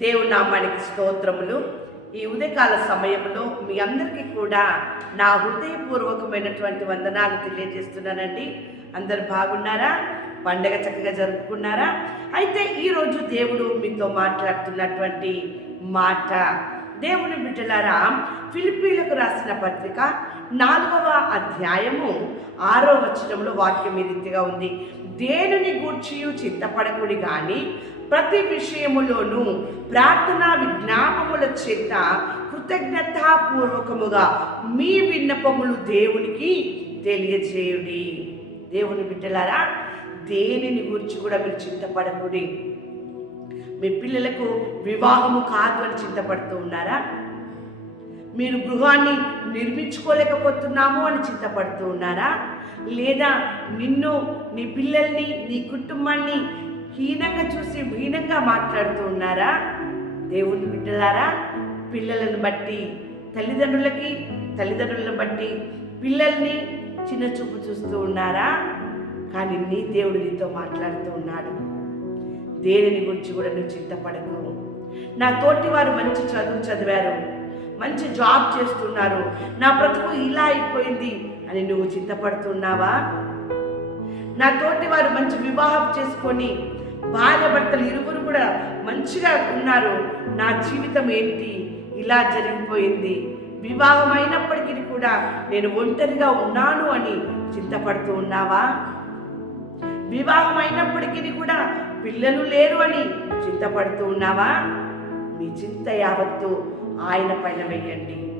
దేవుని నామానికి స్తోత్రములు. ఈ ఉదయకాల సమయంలో మీ అందరికీ కూడా నా హృదయపూర్వకమైనటువంటి వందనాలు తెలియజేస్తున్నానండి. అందరు బాగున్నారా? పండగ చక్కగా జరుపుకున్నారా? అయితే ఈరోజు దేవుడు మీతో మాట్లాడుతున్నటువంటి మాట. దేవుని బిడ్డలారా ఫిలిపీలకు రాసిన పత్రిక నాలుగవ అధ్యాయము ఆరో వచనంలో వాక్యం ఈ రీతిగా ఉంది. దేనిని గూర్చియు చింతపడకుడి కానీ ప్రతి విషయములోనూ ప్రార్థన విజ్ఞాపముల చేత కృతజ్ఞతాపూర్వకముగా మీ విన్నపములు దేవునికి తెలియజేయుడి. దేవుని బిడ్డలారా దేనిని గురించి కూడా మీరు చింతపడకుడి. మీ పిల్లలకు వివాహము కాదు అని చింతపడుతూ ఉన్నారా? మీరు గృహాన్ని నిర్మించుకోలేకపోతున్నాము అని చింతపడుతూ ఉన్నారా? లేదా నిన్ను నీ పిల్లల్ని నీ కుటుంబాన్ని హీనంగా చూసి హీనంగా మాట్లాడుతూ ఉన్నారా? దేవుని బిడ్డలారా పిల్లలను బట్టి తల్లిదండ్రులకి తల్లిదండ్రులను బట్టి పిల్లల్ని చిన్న చూపు చూస్తూ ఉన్నారా? కానీ నీ దేవుడు నీతో మాట్లాడుతూ ఉన్నాడు. దేనిని గురించి కూడా నువ్వు చింతపడకు. నా తోటి వారు మంచి చదువు చదివారు మంచి జాబ్ చేస్తున్నారు నా బ్రతుకు ఇలా అయిపోయింది అని నువ్వు చింతపడుతున్నావా? నా తోటి వారు మంచి వివాహం చేసుకొని భార్య భర్తలు ఇరువురు కూడా మంచిగా ఉన్నారు. నా జీవితం ఏంటి? ఇలా జరిగిపోయింది. వివాహం అయినప్పటికీ కూడా నేను ఒంటరిగా ఉన్నాను అని చింతపడుతూ ఉన్నావా? వివాహం అయినప్పటికీ కూడా పిల్లలు లేరు అని చింతపడుతూ ఉన్నావా? మీ చింత యావత్తు ఆయన పైన వెయ్యండి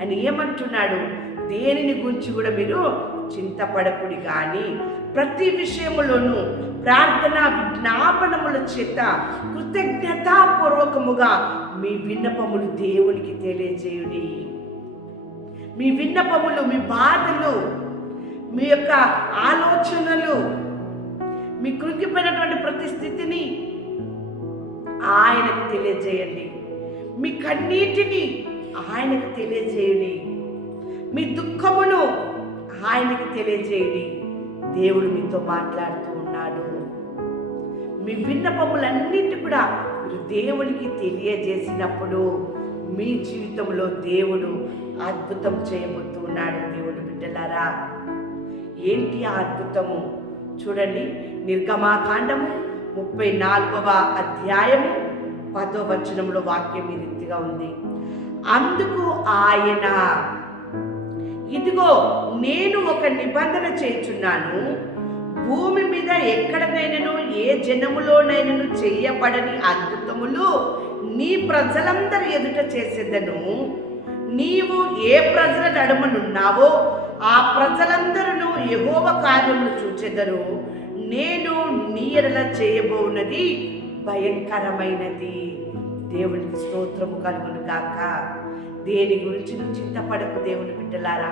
అని ఏమంటున్నాడు? దేనిని గురించి కూడా మీరు చింతపడకుడి కానీ ప్రతి విషయములోనూ ప్రార్థన విజ్ఞాపనముల చేత కృతజ్ఞతాపూర్వకముగా మీ విన్నపములు దేవునికి తెలియజేయుడి. మీ విన్నపములు మీ బాధలు మీ యొక్క ఆలోచనలు మీ కృంగిపోయినటువంటి ప్రతి స్థితిని ఆయనకు తెలియజేయండి. మీ కన్నీటిని ఆయనకు తెలియజేయండి. మీ దుఃఖమును ఆయనకి తెలియజేయండి. దేవుడు మీతో మాట్లాడుతూ ఉన్నాడు. మీ విన్నపములన్నిటి కూడా మీరు దేవునికి తెలియజేసినప్పుడు మీ జీవితంలో దేవుడు అద్భుతం చేయబోతున్నాడు దేవుడు బిడ్డలారా ఏంటి ఆ అద్భుతము? చూడండి నిర్గమాకాండము ముప్పై నాలుగవ అధ్యాయము పదో వచనంలో వాక్యం ఈ రీతిగా ఉంది. అందుకు ఆయన ఇదిగో నేను ఒక నిబంధన చేయుచున్నాను. భూమి మీద ఎక్కడనైనను ఏ జనములోనైనను చేయబడని అద్భుతములు నీ ప్రజలందరి ఎదుట చేసేదను. నీవు ఏ ప్రజల నడుమనున్నావో ఆ ప్రజలందరూ యహోవ కార్యములు చూచెదరు. నేను నీ ఎడల చేయబోనది భయంకరమైనది. దేవునికి స్తోత్రము కలుగును గాక. దేని గురించి నువ్వు చింతపడకు దేవుని బిడ్డలారా?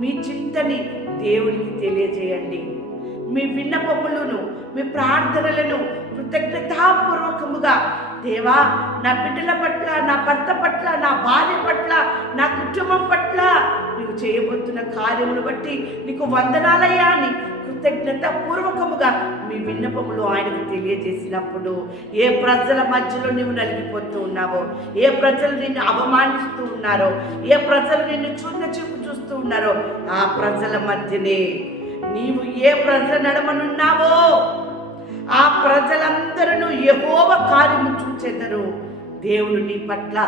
మీ చింతని దేవునికి తెలియజేయండి. మీ విన్నపములను మీ ప్రార్థనలను కృతజ్ఞతాపూర్వకముగా దేవా నా బిడ్డల పట్ల నా భర్త పట్ల నా భార్య పట్ల నా కుటుంబం పట్ల నీవు చేయబోతున్న కార్యమును బట్టి నీకు వందనాలయ్యా అని కృతజ్ఞత పూర్వకముగా మీ విన్నపములు ఆయనకు తెలియజేసినప్పుడు ఏ ప్రజల మధ్యలో నువ్వు నలిగిపోతూ ఉన్నావో ఏ ప్రజలు నిన్ను అవమానిస్తూ ఉన్నారో ఏ ప్రజలు నిన్ను చూన్న చూపు చూస్తూ ఉన్నారో ఆ ప్రజల మధ్యనే నీవు ఏ ప్రజల నడమనున్నావో ఆ ప్రజలందరూ ఎవోవ కార్యము చూచెదరు. దేవుడు నీ పట్ల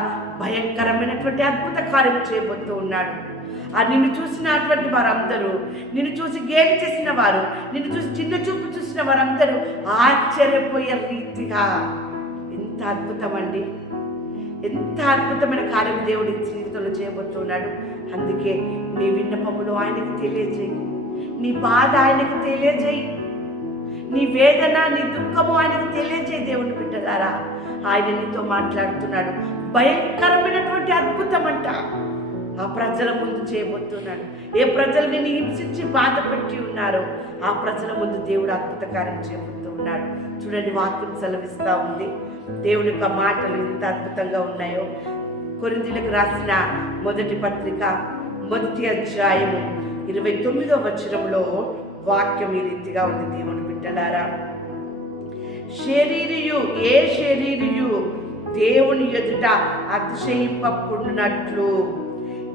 భయంకరమైనటువంటి అద్భుత కార్యము చేయబోతూ ఉన్నాడు. ఆ నిన్ను చూసినటువంటి వారందరూ నిన్ను చూసి గేలి చేసిన వారు నిన్ను చూసి చిన్న చూపు చూసిన వారందరూ ఆశ్చర్యపోయే రీతిగా ఎంత అద్భుతం అండి ఎంత అద్భుతమైన కార్యం దేవుడి జీవితంలో చేయబోతున్నాడు. అందుకే నీ విన్నపములు ఆయనకి తెలియజేయి. నీ బాధ ఆయనకు తెలియజేయి. నీ వేదన నీ దుఃఖము ఆయనకు తెలియజేయి దేవుని బిడ్డలారా. ఆయన నీతో మాట్లాడుతున్నాడు. భయంకరమైనటువంటి అద్భుతం అంట ఆ ప్రజల ముందు చేయబోతున్నాడు. ఏ ప్రజలు నిన్ను హింసించి బాధ పెట్టి ఉన్నారో ఆ ప్రజల ముందు దేవుడు అద్భుత కార్యం చేయబోతూ ఉన్నాడు చూడండి వాక్యం సెలవిస్తూ ఉంది. దేవుని యొక్క మాటలు ఎంత అద్భుతంగా ఉన్నాయో. కొరిందులకు రాసిన మొదటి పత్రిక మొదటి అధ్యాయము ఇరవై తొమ్మిదో వచనంలో వాక్యం ఈ రీతిగా ఉంది దేవుని బిడ్డలారా. శరీరియు ఏ శరీరియు దేవుని ఎదుట అతిశయింపకున్నట్లు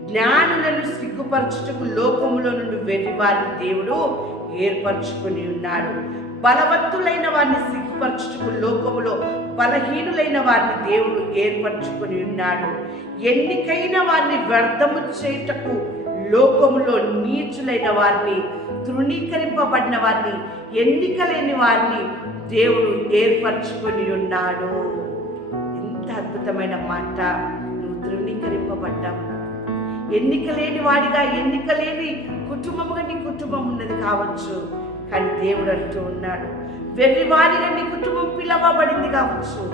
జ్ఞానులను సిగ్గుపరచుటకు లోకములో నుండి వెర్రి వారిని దేవుడు ఏర్పరచుకుని ఉన్నాడు. బలవంతులైన వారిని సిగ్గుపరచుటకు లోకములో బలహీనులైన వారిని దేవుడు ఏర్పరచుకుని ఉన్నాడు. ఎన్నికైన వారిని వ్యర్థము చేయుటకు లోకములో నీచులైన వారిని తృణీకరింపబడిన వారిని ఎన్నికలేని వారిని దేవుడు ఏర్పరచుకొని ఉన్నాడు. ఎంత అద్భుతమైన మాట. నువ్వు తృణీకరింపబడ్డావు. ఎన్నిక లేని వాడిగా ఎన్నిక లేని కుటుంబముగా నీ కుటుంబం ఉన్నది కావచ్చు. కానీ దేవుడు అంటూ ఉన్నాడు వెర్రి వారిగా నీ కుటుంబం పిలవబడింది కావచ్చు.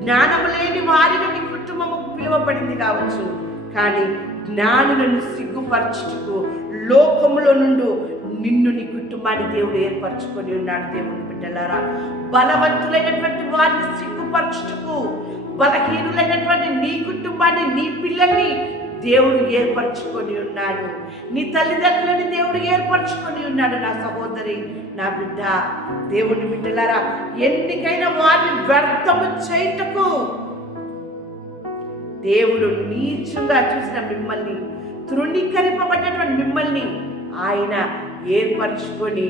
జ్ఞానము లేని వారిగా నీ కుటుంబము పిలువబడింది కావచ్చు. కానీ జ్ఞానులను సిగ్గుపరచుటకు లోకములో నుండి నిన్ను నీ కుటుంబాన్ని దేవుడు ఏర్పరచుకొని ఉన్నాడు దేవుని బిడ్డలారా. బలవంతులైనటువంటి వారిని సిగ్గుపరచుటకు బలహీనులైనటువంటి నీ కుటుంబాన్ని నీ పిల్లల్ని దేవుడు ఏర్పరచుకొని ఉన్నాడు. నీ తల్లిదండ్రులని దేవుడు ఏర్పరచుకొని ఉన్నాడు నా సహోదరి నా బిడ్డ. దేవుని బిడ్డలారా ఎన్నికైనా వారిని వ్యర్థము చేయటకు దేవుడు నీచుగా చూసిన మిమ్మల్ని తృణీకరింపబడినటువంటి మిమ్మల్ని ఆయన ఏర్పరచుకొని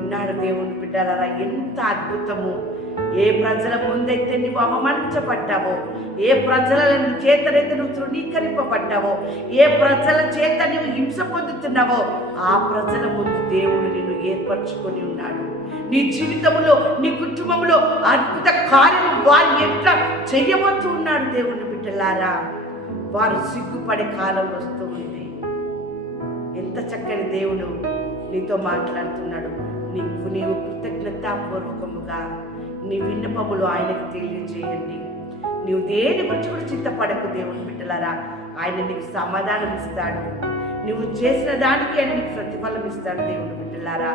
ఉన్నాడు దేవుని బిడ్డలారా. ఎంత అద్భుతము. ఏ ప్రజల ముందైతే నువ్వు అవమానించబడ్డావో ఏ ప్రజల చేతనైతే నువ్వు తృణీకరింపబడ్డావో ఏ ప్రజల చేత నువ్వు హింస పొందుతున్నావో ఆ ప్రజల ముందు దేవుడు నిన్ను ఏర్పరచుకొని ఉన్నాడు. నీ జీవితంలో నీ కుటుంబంలో అద్భుత కార్యము వారు ఎట్లా చెయ్యబోతూ ఉన్నాడు దేవుని బిడ్డలారా. వారు సిగ్గుపడే కాలం వస్తూ ఉంది. ఎంత చక్కని దేవుడు నీతో మాట్లాడుతున్నాడు. నీకు నీవు కృతజ్ఞతాపూర్వకముగా నీ విన్నపములు ఆయనకు తెలియజేయండి. నీవు దేని గురించి కూడా చింతపడకు దేవుని బిడ్డలారా. ఆయన నీకు సమాధానం ఇస్తాడు. నువ్వు చేసిన దానికి ఆయన నీకు ప్రతిఫలం ఇస్తాడు దేవుని బిడ్డలారా.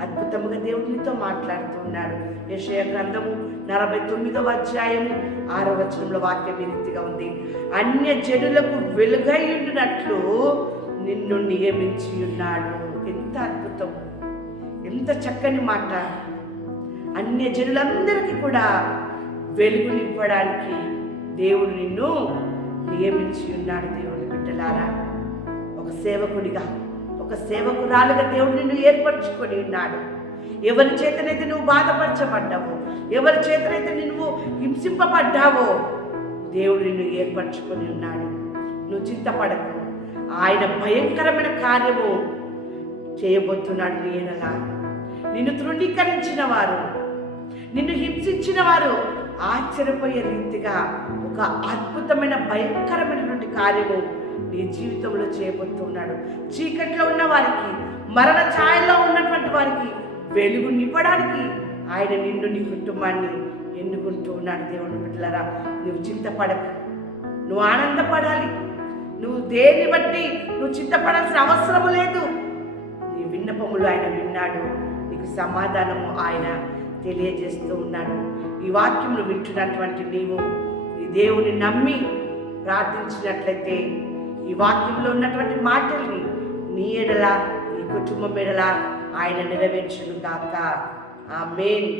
అద్భుతముగా దేవుడు నీతో మాట్లాడుతూ ఉన్నాడు. యశయ గ్రంథము నలభై తొమ్మిదవ అధ్యాయము ఆరో వచనంలో వాక్యం ఈ రీతిగా ఉంది. అన్య జనులకు వెలుగై ఉండినట్లు నిన్ను నియమించి ఉన్నాడు. ఎంత అద్భుతం. ఎంత చక్కని మాట. అన్య జనులందరికీ కూడా వెలుగునివ్వడానికి దేవుడు నిన్ను నియమించి ఉన్నాడు దేవుని బిడ్డలారా. ఒక సేవకుడిగా ఒక సేవకురాలుగా దేవుడు నిన్ను ఏర్పరచుకొని ఉన్నాడు. ఎవరి చేతనైతే నువ్వు బాధపరచబడ్డావో ఎవరి చేతనైతే నువ్వు హింసింపబడ్డావో దేవుడు నిన్ను ఏర్పరచుకొని ఉన్నాడు. నువ్వు చింతపడకు. ఆయన భయంకరమైన కార్యము చేయబోతున్నాడు నేనలా నిన్ను తృణీకరించిన వారు. నిన్ను హింసించిన వారు ఆశ్చర్యపోయే రీతిగా ఒక అద్భుతమైన భయంకరమైనటువంటి కార్యము నీ జీవితంలో చేయబోతున్నాడు. చీకట్లో ఉన్న వారికి మరణ ఛాయలో ఉన్నటువంటి వారికి వెలుగు నివ్వడానికి ఆయన నిన్ను నీ కుటుంబాన్ని ఎన్నుకుంటూ ఉన్నాడు. దేవుని బిడ్డలరా నువ్వు చింతపడకు. నువ్వు ఆనందపడాలి. నువ్వు దేన్ని బట్టి నువ్వు చింతపడాల్సిన అవసరం లేదు. నీ విన్నపములు ఆయన విన్నాడు. సమాధానము ఆయన తెలియజేస్తూ ఉన్నాడు. ఈ వాక్యములు వింటున్నటువంటి నీవు ఈ దేవుని నమ్మి ప్రార్థించినట్లయితే ఈ వాక్యంలో ఉన్నటువంటి మాటల్ని నీ ఎడల నీ కుటుంబం ఎడల ఆయన నెరవేర్చును కాక ఆ మెయిన్